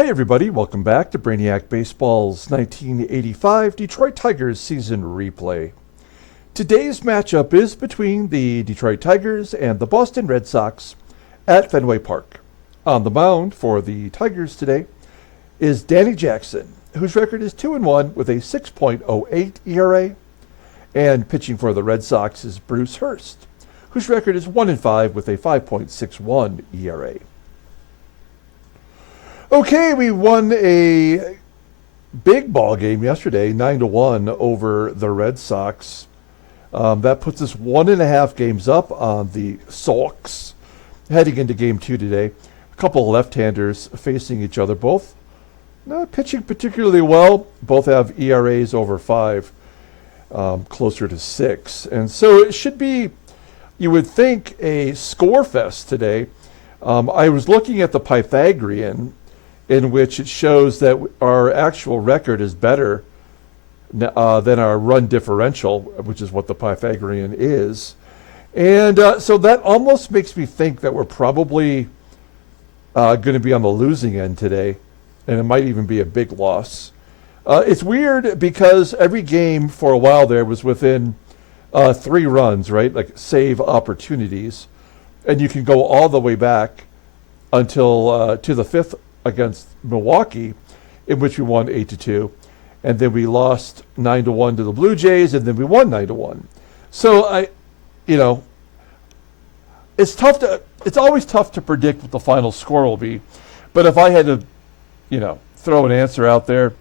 Hey everybody, welcome back to Brainiac Baseball's 1985 Detroit Tigers season replay. Today's matchup is between the Detroit Tigers and the Boston Red Sox at Fenway Park. On the mound for the Tigers today is Danny Jackson, whose record is 2-1 with a 6.08 ERA, and pitching for the Red Sox is Bruce Hurst, whose record is 1-5 with a 5.61 ERA. Okay, we won a big ball game yesterday, 9-1 over the Red Sox. That puts us 1.5 games up on the Sox heading into game 2 today. A couple of left-handers facing each other, both not pitching particularly well. Both have ERAs over 5, closer to 6. And so it should be, you would think, a score fest today. I was looking at the Pythagorean, in which it shows that our actual record is better than our run differential, which is what the Pythagorean is. And so that almost makes me think that we're probably going to be on the losing end today, and it might even be a big loss. It's weird because every game for a while there was within 3 runs, right? Like save opportunities. And you can go all the way back until to the 5th against Milwaukee, in which we won 8-2, and then we lost 9-1 to the Blue Jays, and then we won 9-1. So it's always tough to predict what the final score will be. But if I had to, throw an answer out there,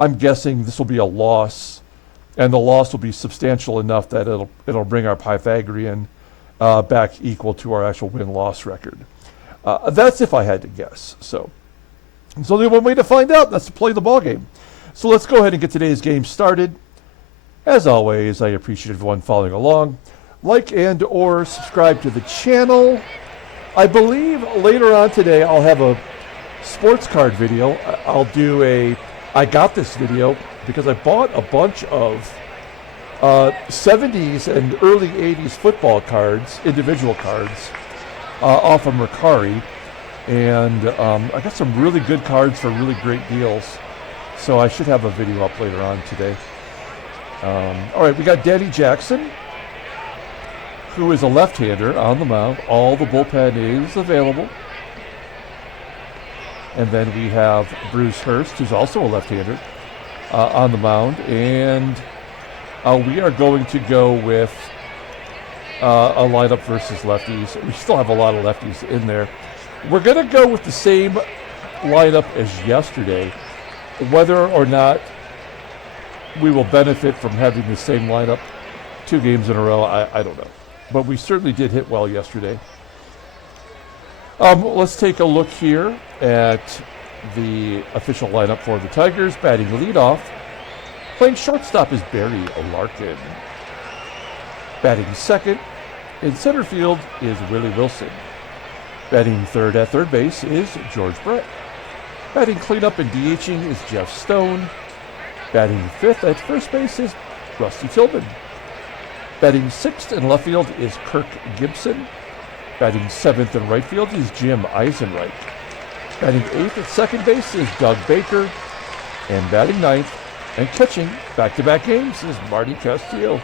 I'm guessing this will be a loss, and the loss will be substantial enough that it'll bring our Pythagorean back equal to our actual win-loss record. That's if I had to guess. So there's only one way to find out. That's to play the ball game. So let's go ahead and get today's game started. As always, I appreciate everyone following along. Like and or subscribe to the channel. I believe later on today I'll have a sports card video. I'll do I got this video because I bought a bunch of 70s and early 80s football cards, individual cards, off of Mercari. And I got some really good cards for really great deals. So I should have a video up later on today. All right, we got Danny Jackson, who is a left-hander on the mound. All the bullpen is available. And then we have Bruce Hurst, who's also a left-hander, on the mound. And we are going to go with a lineup versus lefties. We still have a lot of lefties in there. We're going to go with the same lineup as yesterday. Whether or not we will benefit from having the same lineup 2 games in a row, I don't know. But we certainly did hit well yesterday. Let's take a look here at the official lineup for the Tigers. Batting leadoff, playing shortstop is Barry LARKIN. Batting second in center field is Willie Wilson. Batting third at third base is George Brett. Batting cleanup and DHing is Jeff Stone. Batting fifth at first base is Rusty Tillman. Batting sixth in left field is Kirk GIBSON. Batting seventh in right field is Jim EISENREICH. Batting eighth at second base is Doug Baker. And batting ninth and catching back-to-back games is Marty Castillo.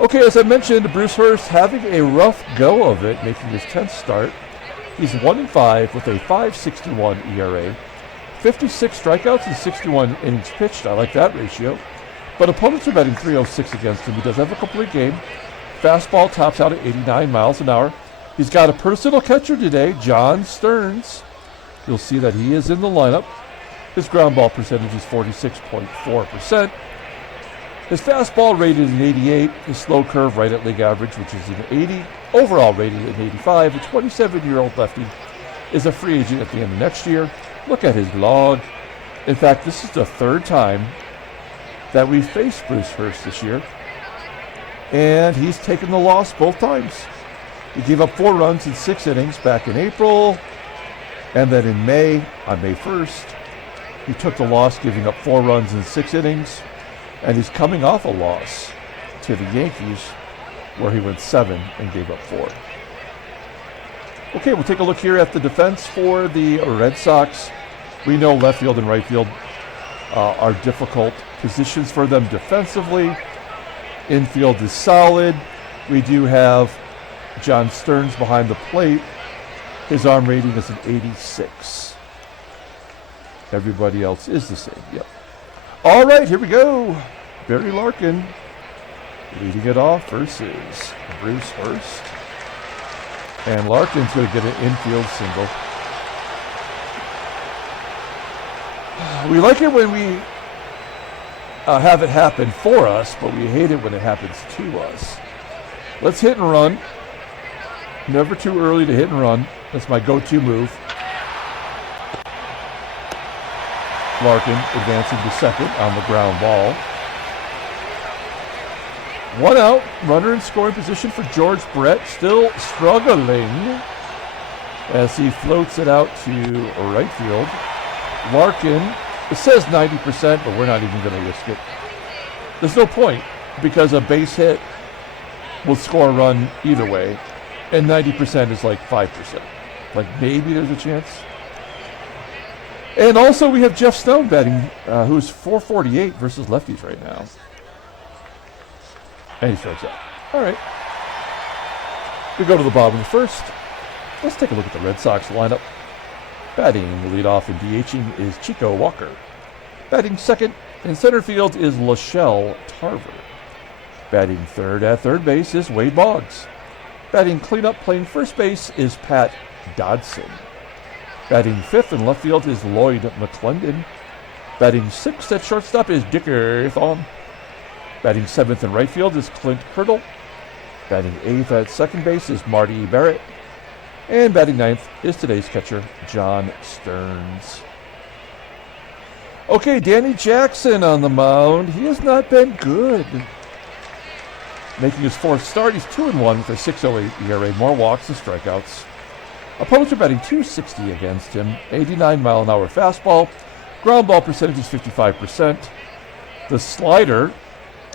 Okay, as I mentioned, Bruce Hurst having a rough go of it, making his 10th start. He's 1-5 with a 5.61 ERA, 56 strikeouts and 61 innings pitched. I like that ratio. But opponents are batting .306 against him. He does have a complete game. Fastball tops out at 89 miles an hour. He's got a personal catcher today, John STEARNS. You'll see that he is in the lineup. His ground ball percentage is 46.4%. His fastball rated an 88, his slow curve right at league average, which is an 80, overall rated an 85. A 27-year-old lefty is a free agent at the end of next year. Look at his log. In fact, this is the 3rd time that we've faced Bruce Hurst this year, and he's taken the loss both times. He gave up 4 runs in 6 innings back in April, and then in May, on May 1st, he took the loss, giving up 4 runs in 6 innings. And he's coming off a loss to the Yankees, where he went 7 and gave up 4. Okay, we'll take a look here at the defense for the Red Sox. We know left field and right field are difficult positions for them defensively. Infield is solid. We do have John Stearns behind the plate. His arm rating is an 86. Everybody else is the same. Yep. All right, here we go. Barry Larkin leading it off versus Bruce Hurst. And Larkin's going to get an infield single. We like it when we have it happen for us, but we hate it when it happens to us. Let's hit and run. Never too early to hit and run. That's my go-to move. Larkin advancing to second on the ground ball. One out, runner in scoring position for George Brett, still struggling as he floats it out to right field. Larkin, it says 90%, but we're not even going to risk it. There's no point, because a base hit will score a run either way, and 90% is like 5%. Like maybe there's a chance. And also we have Jeff Stone batting, who's .448 versus lefties right now. And he strikes out. All right. We go to the bottom of the first. Let's take a look at the Red Sox lineup. Batting leadoff and DHing is Chico Walker. Batting second in center field is Shelle Tarver. Batting third at third base is Wade Boggs. Batting cleanup playing first base is Pat Dodson. Batting fifth in left field is Lloyd McCLENDON. Batting sixth at shortstop is Dickie THON. Batting seventh in right field is Clint Hurdle. Batting eighth at second base is Marty BARRETT. And batting ninth is today's catcher, John Stearns. Okay, Danny Jackson on the mound. He has not been good. Making his fourth start, he's 2-1 with a 6.08 ERA, more walks than strikeouts. Opponents are batting .260 against him. 89-mile-an-hour fastball. Ground ball percentage is 55%. The slider,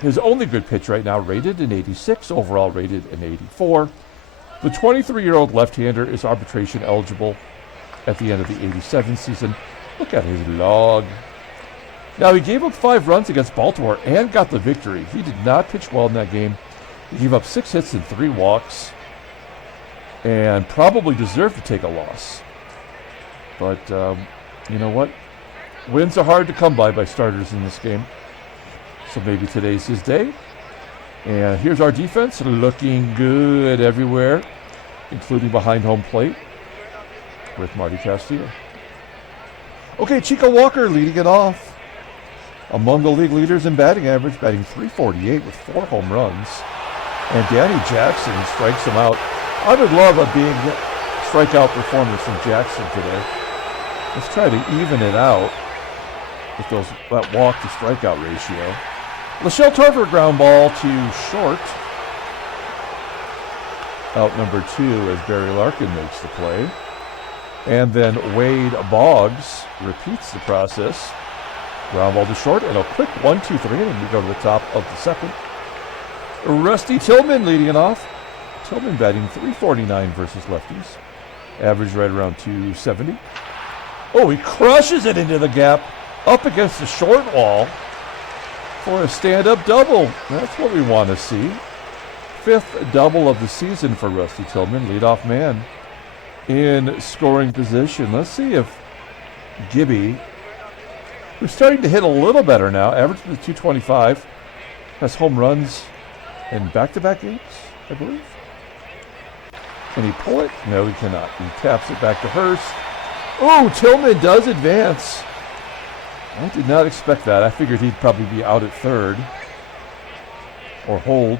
his only good pitch right now, rated an 86, overall rated an 84. The 23-year-old left-hander is arbitration eligible at the end of the 87 season. Look at his log. Now, he gave up 5 runs against Baltimore and got the victory. He did not pitch well in that game. He gave up 6 hits and 3 walks and probably deserved to take a loss. But you know what? Wins are hard to come by starters in this game. So maybe today's his day. And here's our defense, looking good everywhere, including behind home plate with Marty Castillo. Okay, Chico Walker leading it off. Among the league leaders in batting average, batting .348 with 4 home runs. And Danny Jackson strikes him out. I would love a big strikeout performance from Jackson today. Let's try to even it out with that walk to strikeout ratio. Shelle Tarver ground ball to short. Out number 2 as Barry Larkin makes the play. And then Wade Boggs repeats the process. Ground ball to short and a quick 1-2-3 and we go to the top of the second. Rusty Tillman leading it off. Tillman batting .349 versus lefties. Average right around .270. Oh, he crushes it into the gap up against the short wall for a stand-up double. That's what we want to see. 5th double of the season for Rusty Tillman, leadoff man in scoring position. Let's see if Gibby, who's starting to hit a little better now, average is .225, has home runs in back-to-back games, I believe. Can he pull it? No, he cannot. He taps it back to Hurst. Oh, Tillman does advance. I did not expect that. I figured he'd probably be out at third or hold.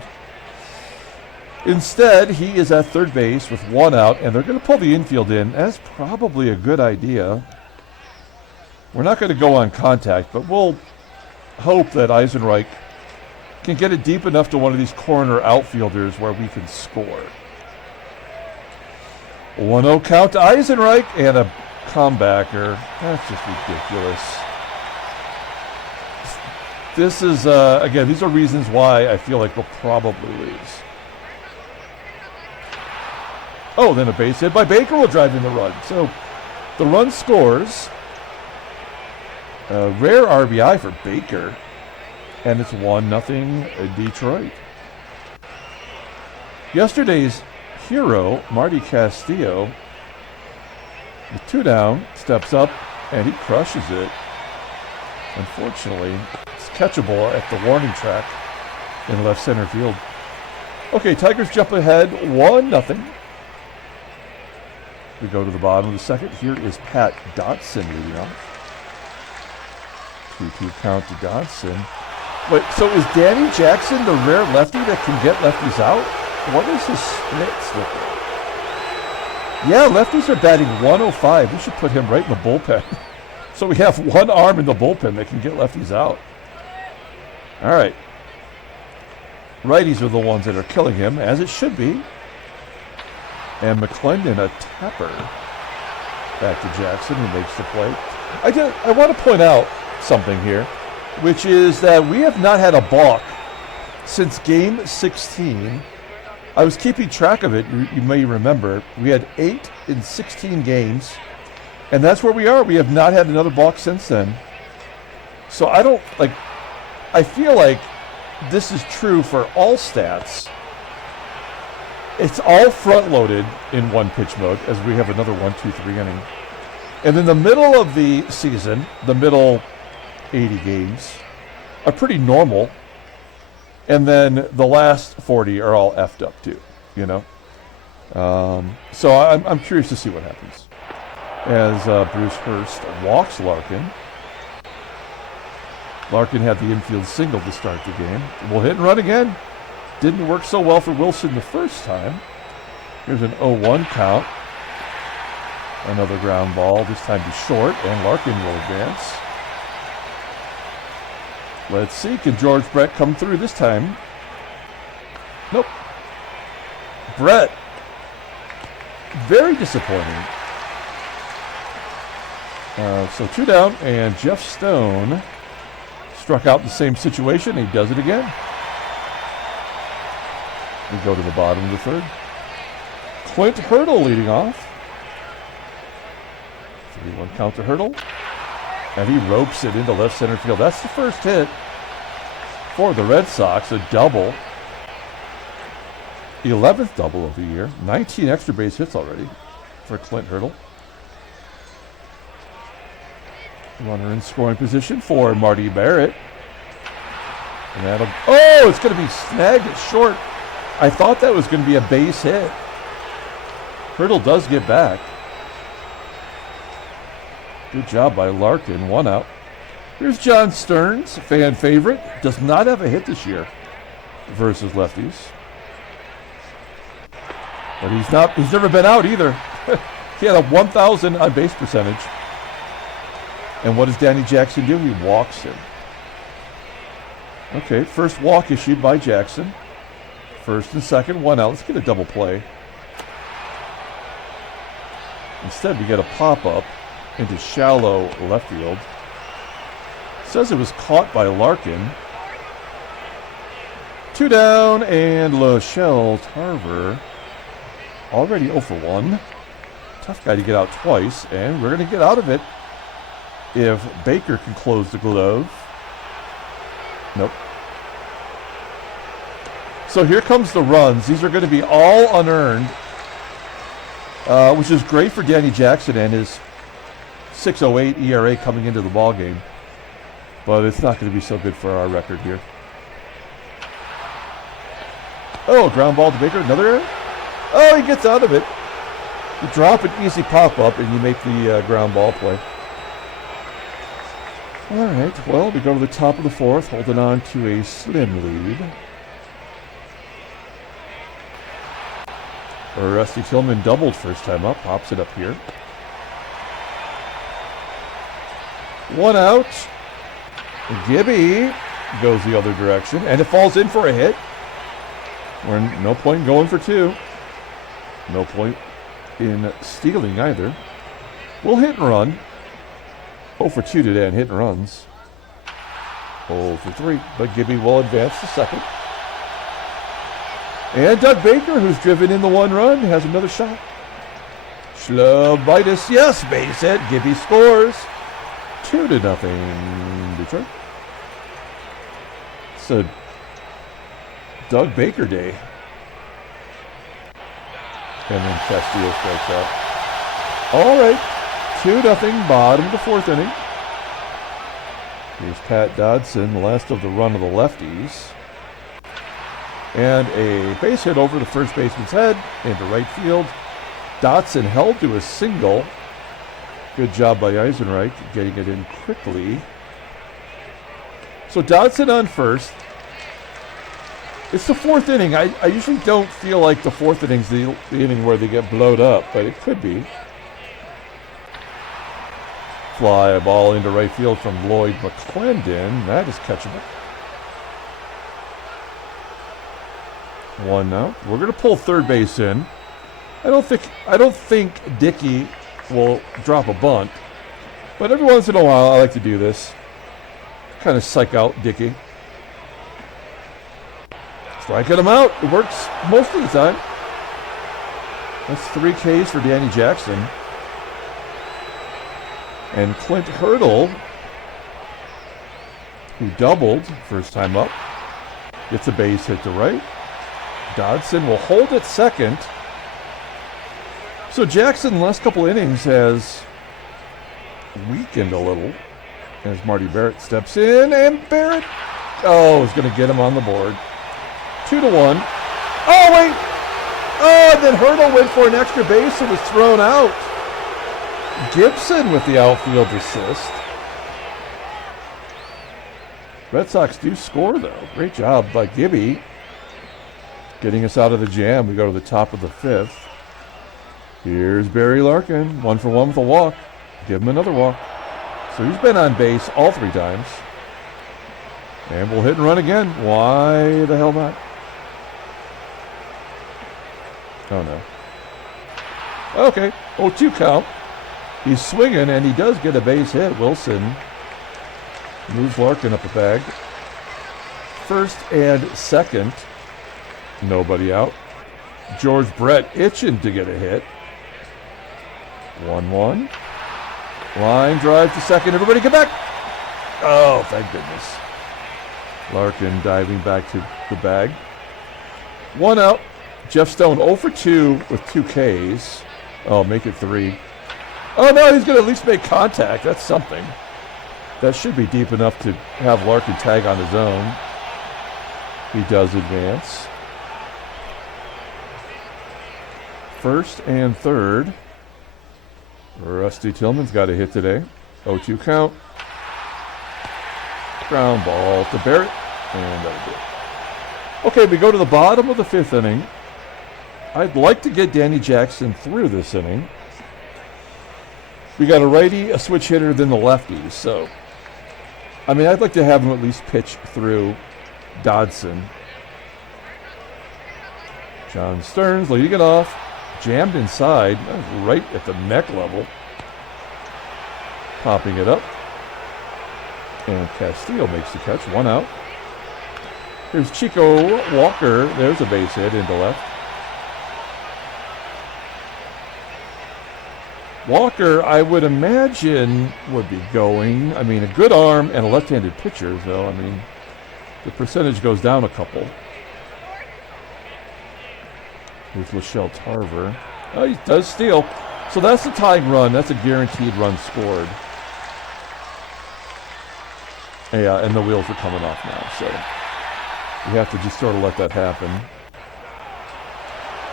Instead, he is at third base with 1 out, and they're going to pull the infield in. That's probably a good idea. We're not going to go on contact, but we'll hope that EISENREICH can get it deep enough to one of these corner outfielders where we can score. 1-0 count to EISENREICH and a comebacker. That's just ridiculous. This is, again, these are reasons why I feel like we'll probably lose. Oh, then a base hit by Baker will drive in the run. So the run scores. A rare RBI for Baker. And it's 1-0 Detroit. Yesterday's hero, Marty Castillo, with 2 down, steps up, and he crushes it. Unfortunately, it's catchable at the warning track in left center field. Okay, Tigers jump ahead 1-0. We go to the bottom of the second. Here is Pat Dodson leading off. 2-2 count to Dodson. Wait, so is Danny Jackson the rare lefty that can get lefties out? What is his splits looking like? Yeah, lefties are batting 105. We should put him right in the bullpen. So we have one arm in the bullpen that can get lefties out. All right. Righties are the ones that are killing him, as it should be. And McCLENDON, a tapper. Back to Jackson, who makes the play. I want to point out something here, which is that we have not had a balk since game 16. I was keeping track of it. You may remember we had 8 in 16 games, and that's where we are. We have not had another balk since then. So I feel like this is true for all stats. It's all front-loaded in one-pitch mode, as we have another 1-2-3 inning. And in the middle of the season, the middle 80 games are pretty normal. And then the last 40 are all effed up too, you know? So I'm curious to see what happens. As Bruce Hurst walks Larkin. Larkin had the infield single to start the game. We'll hit and run again. Didn't work so well for Wilson the first time. Here's an 0-1 count. Another ground ball, this time to short, and Larkin will advance. Let's see, can George Brett come through this time? Nope. Brett, very disappointing. So 2 down, and Jeff Stone struck out in the same situation. He does it again. We go to the bottom of the third. Clint Hurdle leading off. 3-1 count to Hurdle. And he ropes it into left center field. That's the first hit for the Red Sox, a double. 11th double of the year. 19 extra base hits already for Clint Hurdle. Runner in scoring position for Marty Barrett. And it's going to be snagged at short. I thought that was going to be a base hit. Hurdle does get back. Good job by Larkin, 1 out. Here's John Stearns, fan favorite. Does not have a hit this year versus lefties. But he's never been out either. He had a 1,000 on base percentage. And what does Danny Jackson do? He walks him. Okay, first walk issued by Jackson. First and second, 1 out. Let's get a double play. Instead, we get a pop-up into shallow left field. Says it was caught by Larkin. 2 down, and Shelle Tarver already 0 for 1. Tough guy to get out twice, and we're going to get out of it if Baker can close the glove. Nope. So here comes the runs. These are going to be all unearned, which is great for Danny Jackson and his 6.08 ERA coming into the ball game. But it's not going to be so good for our record here. Oh, ground ball to Baker. Another error? Oh, he gets out of it. You drop an easy pop-up and you make the ground ball play. All right, well, we go to the top of the fourth, holding on to a slim lead. Rusty Tillman doubled first time up, pops it up here. 1 out. Gibby goes the other direction, and it falls in for a hit. We're no point in going for 2. No point in stealing either. We'll hit and run. 0 for 2 today on hit and runs. 0 for 3, but Gibby will advance to second. And Doug Baker, who's driven in the 1 run, has another shot. Schlebitis, yes, base hit. Gibby scores. 2-0 Detroit. It's a Doug Baker day. And then Castillo strikes out. All right, 2-0, bottom of the 4th inning. Here's Pat Dodson, the last of the run of the lefties. And a base hit over the first baseman's head into right field. Dodson held to a single. Good job by EISENREICH getting it in quickly. So Dodson on first. It's the 4th inning. I usually don't feel like the 4th inning's the inning where they get blowed up, but it could be. Fly a ball into right field from Lloyd McCLENDON. That is catchable. 1 out. We're going to pull third base in. I don't think Dickie will drop a bunt, but every once in a while I like to do this. Kind of psych out Dickie. Striking him out. It works most of the time. That's 3 Ks for Danny Jackson. And Clint Hurst, who doubled first time up, gets a base hit to right. Dodson will hold at second. So Jackson, the last couple innings, has weakened a little as Marty Barrett steps in, and Barrett, is going to get him on the board. 2-1. Oh, wait. Oh, and then Hurst went for an extra base and was thrown out. GIBSON with the outfield assist. Red Sox do score, though. Great job by Gibby getting us out of the jam. We go to the top of the 5th. Here's Barry Larkin, 1 for 1 with a walk. Give him another walk. So he's been on base all 3 times. And we'll hit and run again. Why the hell not? Oh, no. Okay, 0-2 count. He's swinging, and he does get a base hit. Wilson moves Larkin up the bag. First and second. Nobody out. George Brett itching to get a hit. 1-1. Line drive to second. Everybody get back. Oh, thank goodness. Larkin diving back to the bag. 1 out. Jeff Stone 0 for 2 with 2 Ks. Oh, make it 3. Oh, no, he's going to at least make contact. That's something. That should be deep enough to have Larkin tag on his own. He does advance. First and third. Rusty Tillman's got a hit today. 0-2 count. Ground ball to Barrett. And that'll do it. Okay, we go to the bottom of the 5th inning. I'd like to get Danny Jackson through this inning. We got a righty, a switch hitter, then the lefties. So, I mean, I'd like to have him at least pitch through Dodson. John Stearns leading it off. Jammed inside, right at the neck level. Popping it up. And Castillo makes the catch, 1 out. Here's Chico Walker. There's a base hit into left. Walker, I would imagine, would be going. I mean, a good arm and a left-handed pitcher, though. I mean, the percentage goes down a couple. With Shelle Tarver. Oh, he does steal. So that's the tying run. That's a guaranteed run scored. Yeah, and the wheels are coming off now, so you have to just sort of let that happen.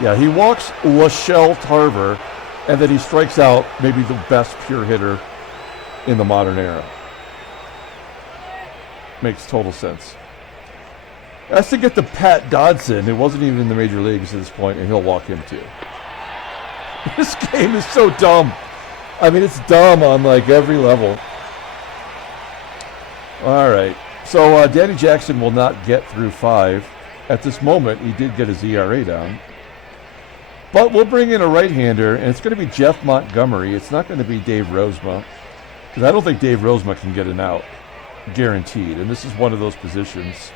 Yeah, he walks Shelle Tarver, and then he strikes out maybe the best pure hitter in the modern era. Makes total sense. That's to get to Pat Dodson, who wasn't even in the major leagues at this point, and he'll walk him too. This game is so dumb. I mean, it's dumb on like every level. All right. So Danny Jackson will not get through 5. At this moment, he did get his ERA down. But we'll bring in a right-hander, and it's going to be Jeff Montgomery. It's not going to be Dave Rozema, because I don't think Dave Rozema can get an out, guaranteed. And this is one of those positions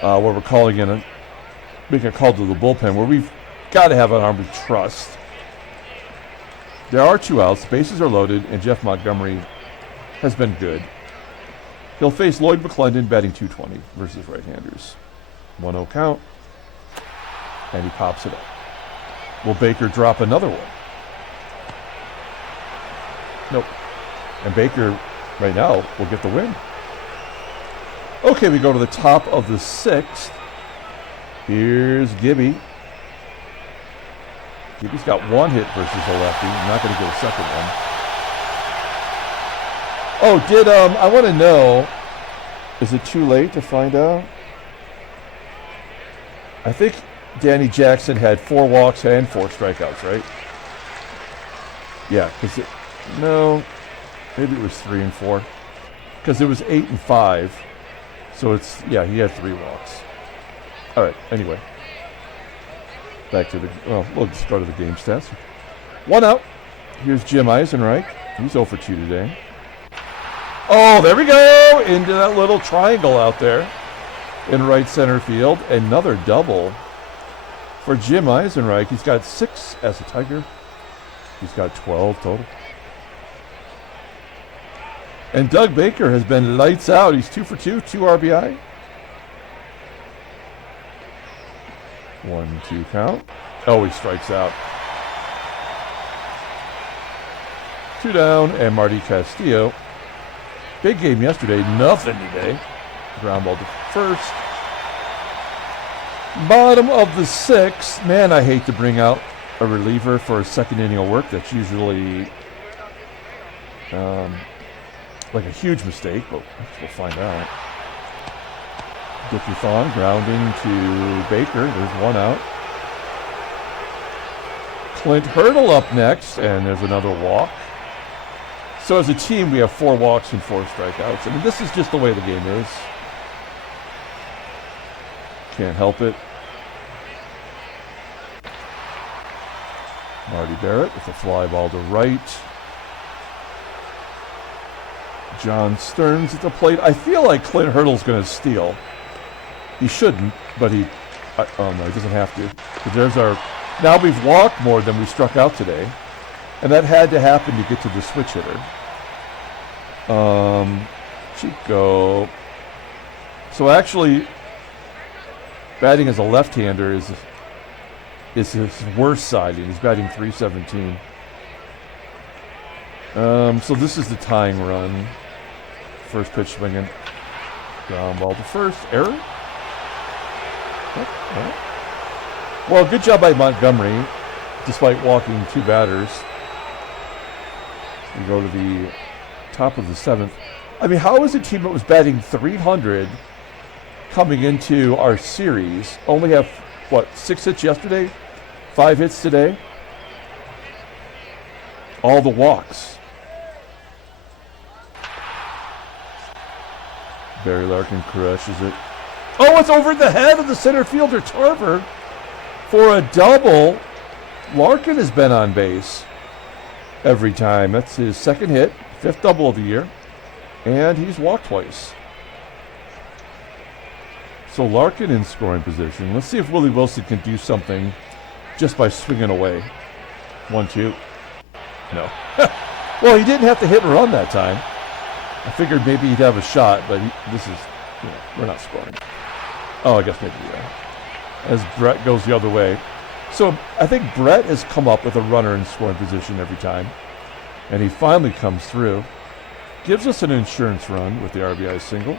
where we're calling in make a call to the bullpen where we've got to have an arm we trust. There are 2 outs, bases are loaded, and Jeff Montgomery has been good. He'll face Lloyd McCLENDON, batting .220 versus right-handers. 1-0 count, and he pops it up. Will Baker drop another one? Nope. And Baker, right now, will get the win. Okay, we go to the top of the 6th. Here's Gibby. Gibby's got 1 hit versus a lefty. I'm not going to get a second one. Oh, I want to know, is it too late to find out? I think Danny Jackson had 4 walks and 4 strikeouts, right? Yeah, because no, maybe it was 3 and 4. Because it was 8 and 5. So it's, yeah, he had 3 walks. All right, anyway. Back to the, well, we'll just go to the game stats. 1 out. Here's Jim Eisenreich. He's 0 for 2 today. Oh, there we go! Into that little triangle out there in right center field. Another double for Jim Eisenreich. He's got 6 as a Tiger. He's got 12 total. And Doug Baker has been lights out. He's 2 for 2, 2 RBI. 1-2 count. Oh, he strikes out. 2 down, and Marty Castillo. Big game yesterday, nothing today. Ground ball to first. Bottom of the 6th. Man, I hate to bring out a reliever for a second inning of work. That's usually like a huge mistake, but we'll find out. Dickie THON grounding to Baker. There's 1 out. Clint Hurdle up next, and there's another walk. So as a team, we have 4 walks and 4 strikeouts. I mean, this is just the way the game is. Can't help it. Marty Barrett with a fly ball to right. John Stearns at the plate. I feel like Clint Hurdle's going to steal. He shouldn't, but he doesn't have to. Because there's our, now we've walked more than we struck out today. And that had to happen to get to the switch hitter. Chico. So actually, batting as a left-hander is his worst side. He's batting .317. So this is the tying run. First pitch swinging. Ground ball to first. Error? Well, good job by Montgomery, despite walking 2 batters. We go to the top of the 7th. I mean, how is a team that was batting .300 coming into our series only have, 6 hits yesterday? 5 hits today? All the walks. Barry Larkin crushes it. Oh, it's over the head of the center fielder, Tarver, for a double. Larkin has been on base every time. That's his 2nd hit, 5th double of the year, and he's walked twice. So Larkin in scoring position. Let's see if Willie Wilson can do something just by swinging away. 1-2. No. Well, he didn't have to hit and run that time. I figured maybe he'd have a shot, but we're not scoring. Oh, I guess maybe, yeah. As Brett goes the other way. So I think Brett has come up with a runner in scoring position every time. And he finally comes through. Gives us an insurance run with the RBI single.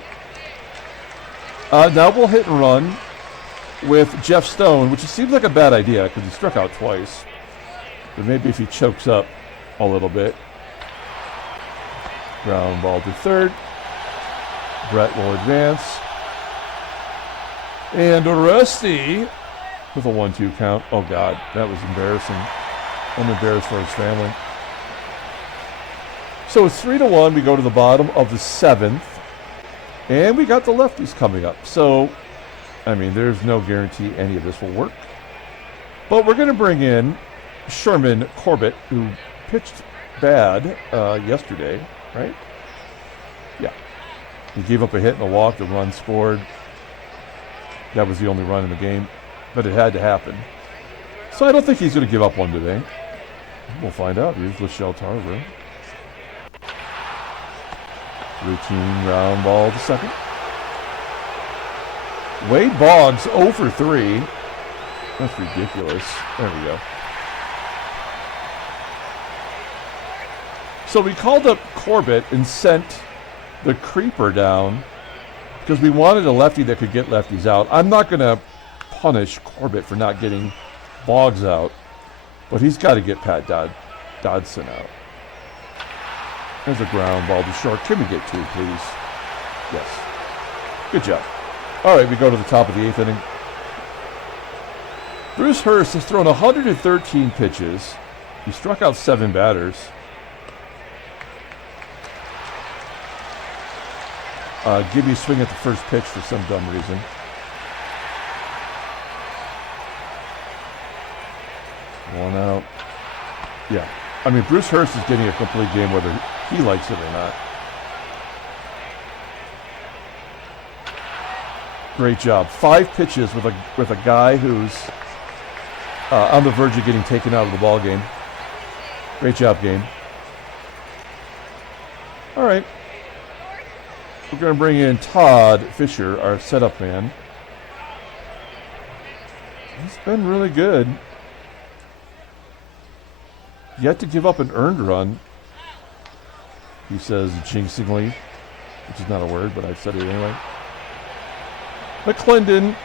Now we'll hit and run with Jeff Stone, which seems like a bad idea because he struck out twice. But maybe if he chokes up a little bit. Ground ball to third. Brett will advance. And Rusty with a 1-2 count. Oh, God, that was embarrassing. I'm embarrassed for his family. So it's 3-1. We go to the bottom of the 7th. And we got the lefties coming up. So, I mean, there's no guarantee any of this will work. But we're going to bring in Sherman Corbett, who pitched bad yesterday, right? Yeah. He gave up a hit and a walk. The run scored. That was the only run in the game. but it had to happen. So I don't think he's going to give up one today. We'll find out. Here's Shelle Tarver. Routine ground ball to second. Wade Boggs 0 for 3. That's ridiculous. There we go. So we called up Corbett and sent the creeper down because we wanted a lefty that could get lefties out. I'm not going to punish Corbett for not getting Boggs out, but he's got to get Pat Dodson out. There's a ground ball to short. Can we get two, please? Yes. Good job. All right, we go to the top of the 8th inning. Bruce Hurst has thrown 113 pitches. He struck out 7 batters. Give me a swing at the first pitch for some dumb reason. One out. Yeah. I mean, Bruce Hurst is getting a complete game whether he likes it or not. Great job. 5 pitches with a guy who's on the verge of getting taken out of the ball game. Great job, game. All right. We're going to bring in Todd Fisher, our setup man. He's been really good. Yet to give up an earned run, he says jinxingly, which is not a word, but I've said it anyway. McCLENDON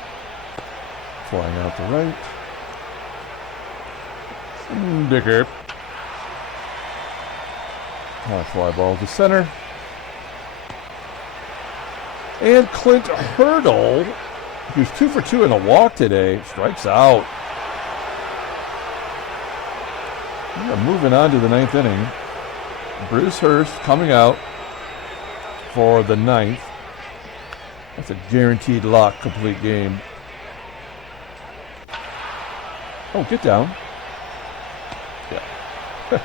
flying out to right. Dickie. High fly ball to center. And Clint Hurdle, who's 2 for 2 in a walk today, strikes out. We are moving on to the 9th inning. Bruce Hurst coming out for the 9th. That's a guaranteed lock complete game. Oh, get down. Yeah.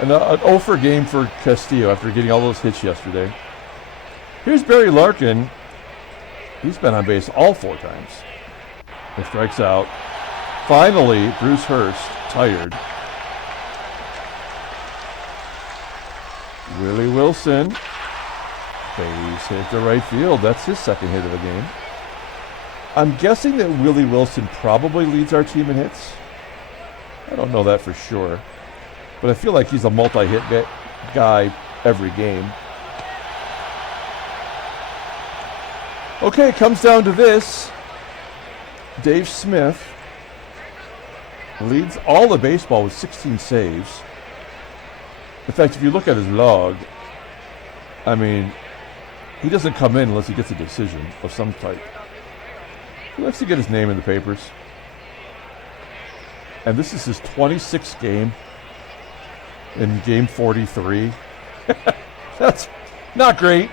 An 0 for game for Castillo after getting all those hits yesterday. Here's Barry Larkin. He's been on base all 4 times. He strikes out. Finally, Bruce Hurst, tired. Willie Wilson. Base hit to right field. That's his second hit of the game. I'm guessing that Willie Wilson probably leads our team in hits. I don't know that for sure. But I feel like he's a multi-hit guy every game. Okay, it comes down to this. Dave Smith leads all of baseball with 16 saves. In fact, if you look at his log, I mean, he doesn't come in unless he gets a decision of some type. He likes to get his name in the papers. And this is his 26th game in game 43. That's not great.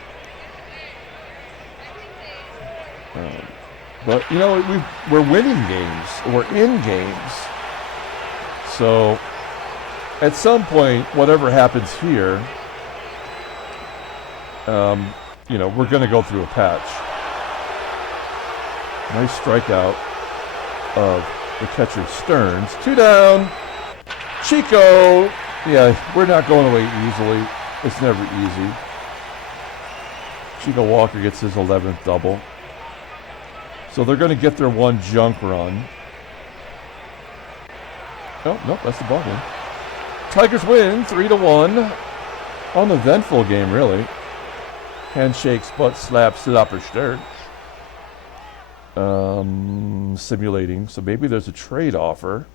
But, you know, we're winning games. We're in games. So, at some point, whatever happens here, you know, we're going to go through a patch. Nice strikeout of the catcher Stearns. 2 down. Chico. Yeah, we're not going away easily. It's never easy. Chico Walker gets his 11th double. So they're going to get their 1 junk run. Oh, nope, that's the ball game. Tigers win 3-1. Uneventful game, really. Handshakes, butt slaps, slapper start. Simulating. So maybe there's a trade offer.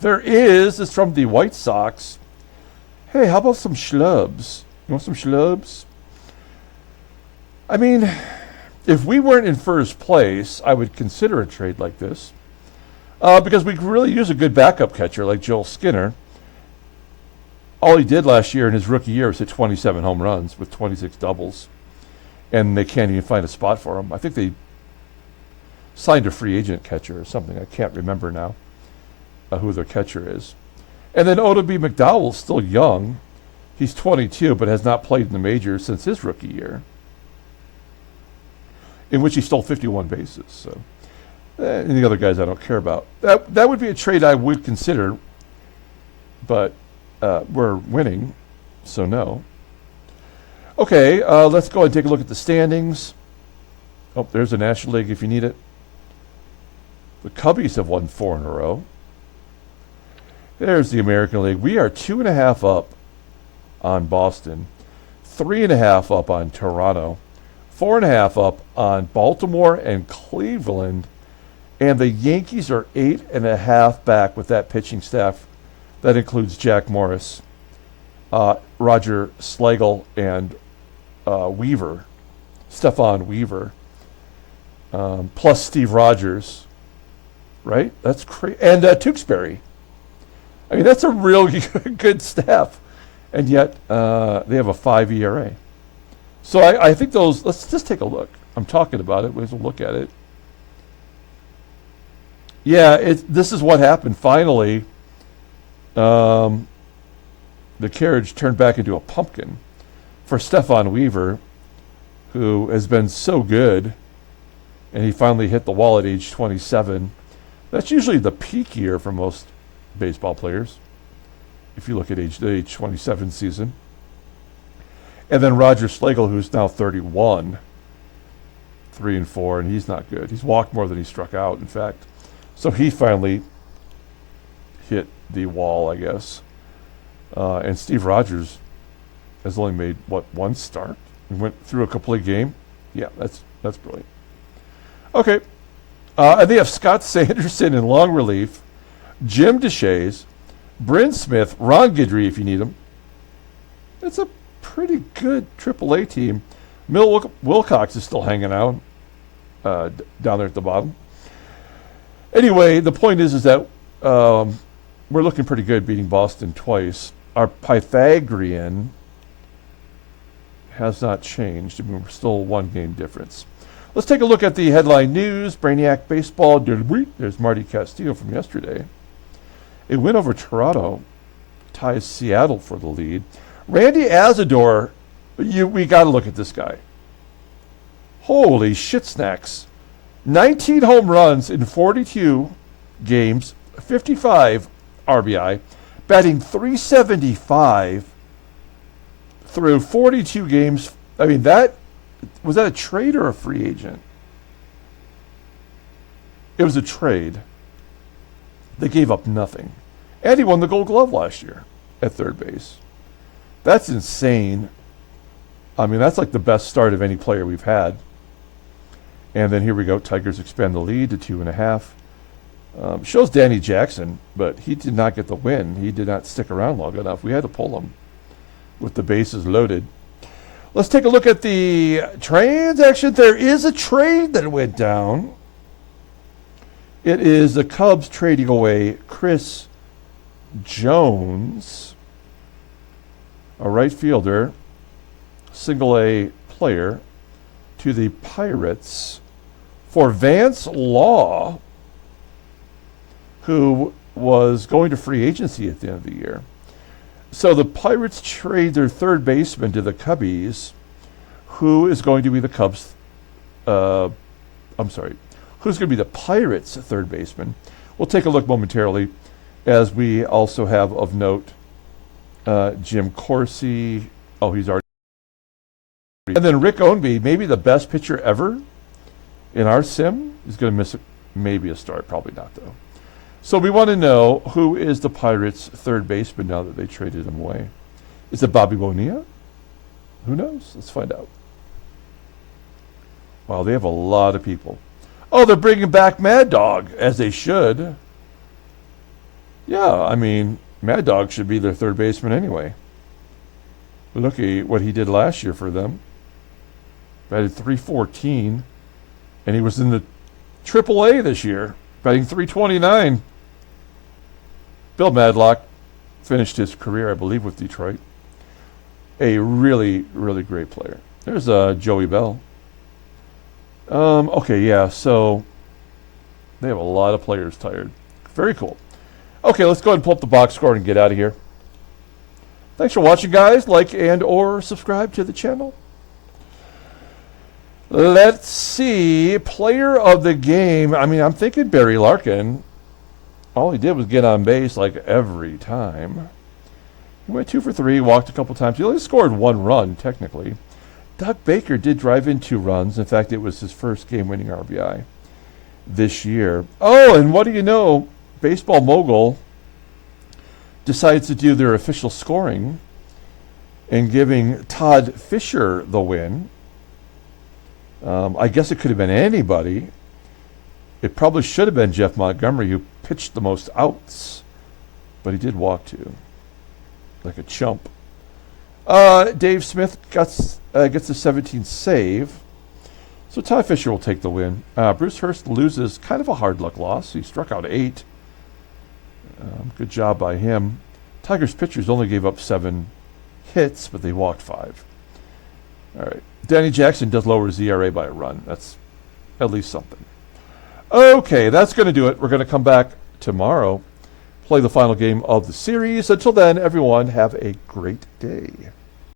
There is. It's from the White Sox. Hey, how about some schlubs? You want some schlubs? I mean, if we weren't in first place, I would consider a trade like this. Because we could really use a good backup catcher like Joel Skinner. All he did last year in his rookie year was hit 27 home runs with 26 doubles. And they can't even find a spot for him. I think they signed a free agent catcher or something. I can't remember now who their catcher is. And then Oda B. McDowell's still young. He's 22, but has not played in the majors since his rookie year, in which he stole 51 bases. So And the other guys I don't care about. That would be a trade I would consider, but we're winning, so no. Okay, let's go and take a look at the standings. Oh, there's the National League if you need it. The Cubbies have won 4 in a row. There's the American League. We are 2.5 up on Boston, 3.5 up on Toronto, 4.5 up on Baltimore and Cleveland, and the Yankees are 8.5 back with that pitching staff. That includes Jack Morris, Roger Schlegel, and Weaver, Stephon Weaver, plus Steve Rogers, right? That's crazy. And Tewksbury. I mean, that's a real good staff. And yet, they have a 5 ERA. So I think those, let's just take a look. I'm talking about it. We'll look at it. Yeah, this is what happened. Finally, the carriage turned back into a pumpkin for Stephon Weaver, who has been so good. And he finally hit the wall at age 27. That's usually the peak year for most baseball players, if you look at the age 27 season. And then Roger Schlegel, who's now 31, 3-4, and he's not good. He's walked more than he struck out, in fact. So he finally hit the wall, I guess. And Steve Rogers has only made, what, 1 start? He went through a complete game. Yeah, that's brilliant. Okay. And they have Scott Sanderson in long relief, Jim Deshaies, Bryn Smith, Ron Guidry if you need him. It's a pretty good AAA team. Mill Wilcox is still hanging out down there at the bottom. Anyway, the point is that we're looking pretty good, beating Boston twice. Our Pythagorean has not changed. I mean, we're still 1 game difference. Let's take a look at the headline news. Brainiac baseball. There's Marty Castillo from yesterday. A win over Toronto ties Seattle for the lead. Randy Azador, we got to look at this guy. Holy shit snacks. 19 home runs in 42 games, 55 RBI, batting .375 through 42 games. I mean, was that a trade or a free agent? It was a trade. They gave up nothing. And he won the Gold Glove last year at third base. That's insane. I mean, that's like the best start of any player we've had. And then here we go. Tigers expand the lead to 2.5. Shows Danny Jackson, but he did not get the win. He did not stick around long enough. We had to pull him with the bases loaded. Let's take a look at the transaction. There is a trade that went down. It is the Cubs trading away Chris Jones, a right fielder, single-A player, to the Pirates for Vance Law, who was going to free agency at the end of the year. So the Pirates trade their third baseman to the Cubbies, who is going to be the Cubs, who's going to be the Pirates' third baseman. We'll take a look momentarily, as we also have of note Jim Corsi. Oh, he's already. And then Rick Ownby, maybe the best pitcher ever in our sim. He's going to miss maybe a start, probably not though. So we want to know who is the Pirates' third baseman now that they traded him away. Is it Bobby Bonilla? Who knows? Let's find out. Wow, they have a lot of people. Oh, they're bringing back Mad Dog, as they should. Yeah, I mean, Mad Dog should be their third baseman anyway. Look at what he did last year for them. Batted .314, and he was in the AAA this year, batting .329. Bill Madlock finished his career, I believe, with Detroit. A really, really great player. There's Joey Bell. Okay, yeah, so they have a lot of players tired. Very cool. Okay, let's go ahead and pull up the box score and get out of here. Thanks for watching, guys. Like and or subscribe to the channel. Let's see. Player of the game. I mean, I'm thinking Barry Larkin. All he did was get on base like every time. He went 2 for 3, walked a couple times. He only scored 1 run, technically. Doug Baker did drive in 2 runs. In fact, it was his first game-winning RBI this year. Oh, and what do you know? Baseball Mogul decides to do their official scoring and giving Todd Fisher the win. I guess it could have been anybody. It probably should have been Jeff Montgomery, who pitched the most outs, but he did walk 2, like a chump. Dave Smith gets a 17 save, so Todd Fisher will take the win. Bruce Hurst loses, kind of a hard luck loss. He struck out 8. Good job by him. Tigers pitchers only gave up 7 hits, but they walked 5. All right. Danny Jackson does lower his ERA by a run. That's at least something. Okay, that's going to do it. We're going to come back tomorrow, play the final game of the series. Until then, everyone, have a great day.